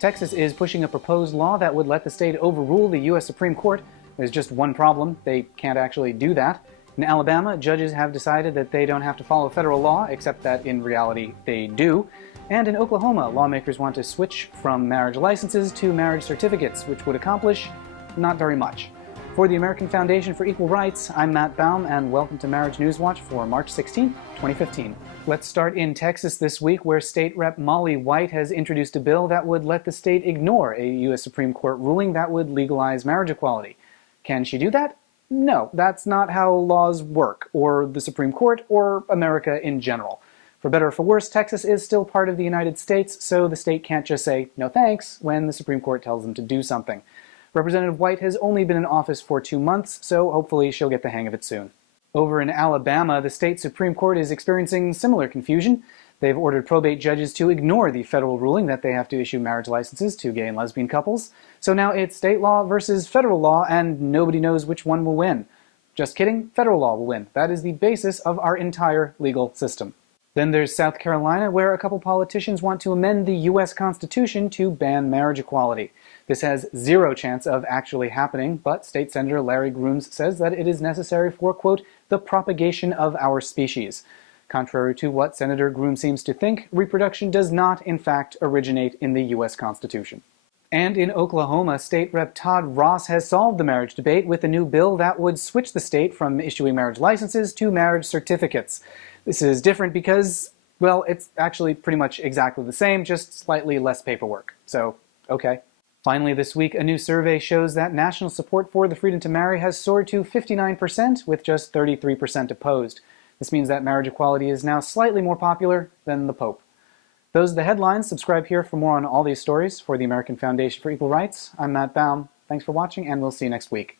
Texas is pushing a proposed law that would let the state overrule the U.S. Supreme Court. There's just one problem: they can't actually do that. In Alabama, judges have decided that they don't have to follow federal law, except that in reality they do. And in Oklahoma, lawmakers want to switch from marriage licenses to marriage certificates, which would accomplish not very much. For the American Foundation for Equal Rights, I'm Matt Baum, and welcome to Marriage News Watch for March 16, 2015. Let's start in Texas this week, where State Rep Molly White has introduced a bill that would let the state ignore a U.S. Supreme Court ruling that would legalize marriage equality. Can she do that? No, that's not how laws work, or the Supreme Court, or America in general. For better or for worse, Texas is still part of the United States, so the state can't just say no thanks when the Supreme Court tells them to do something. Representative White has only been in office for 2 months, so hopefully she'll get the hang of it soon. Over in Alabama, the state Supreme Court is experiencing similar confusion. They've ordered probate judges to ignore the federal ruling that they have to issue marriage licenses to gay and lesbian couples. So now it's state law versus federal law, and nobody knows which one will win. Just kidding, federal law will win. That is the basis of our entire legal system. Then there's South Carolina, where a couple politicians want to amend the U.S. Constitution to ban marriage equality. This has zero chance of actually happening, but State Senator Larry Grooms says that it is necessary for, quote, the propagation of our species. Contrary to what Senator Grooms seems to think, reproduction does not, in fact, originate in the U.S. Constitution. And in Oklahoma, State Rep Todd Ross has solved the marriage debate with a new bill that would switch the state from issuing marriage licenses to marriage certificates. This is different because, well, it's actually pretty much exactly the same, just slightly less paperwork. So, okay. Finally this week, a new survey shows that national support for the freedom to marry has soared to 59%, with just 33% opposed. This means that marriage equality is now slightly more popular than the Pope. Those are the headlines. Subscribe here for more on all these stories. For the American Foundation for Equal Rights, I'm Matt Baum. Thanks for watching, and we'll see you next week.